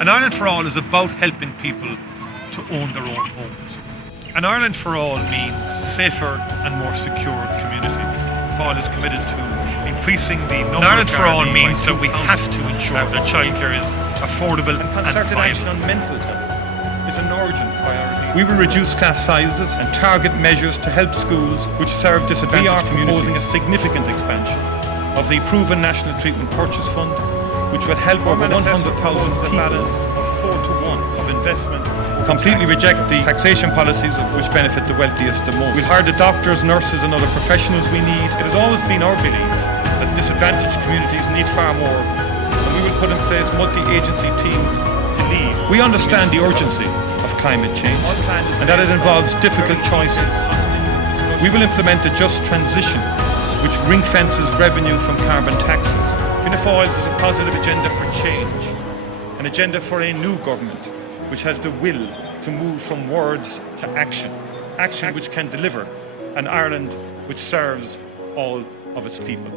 An Ireland for All is about helping people to own their own homes. An Ireland for All means safer and more secure communities. All is committed to increasing the number. An Ireland for All means that we have to ensure that childcare is affordable and Concerted action viable. on mental health is an urgent priority. We will reduce class sizes and target measures to help schools which serve disadvantaged communities. We are proposing a significant expansion of the proven National Treatment Purchase Fund, which will help over 100,000 people. Balance of 4 to 1 of investment. Completely reject the taxation policies which benefit the wealthiest the most. We'll hire the doctors, nurses and other professionals we need. It has always been our belief that disadvantaged communities need far more, and we will put in place multi-agency teams to lead. We understand the urgency of climate change and that it involves difficult choices. We will implement a just transition which ring fences revenue from carbon taxes. Fianna Fáil is a positive agenda for change, an agenda for a new government which has the will to move from words to action, action which can deliver an Ireland which serves all of its people.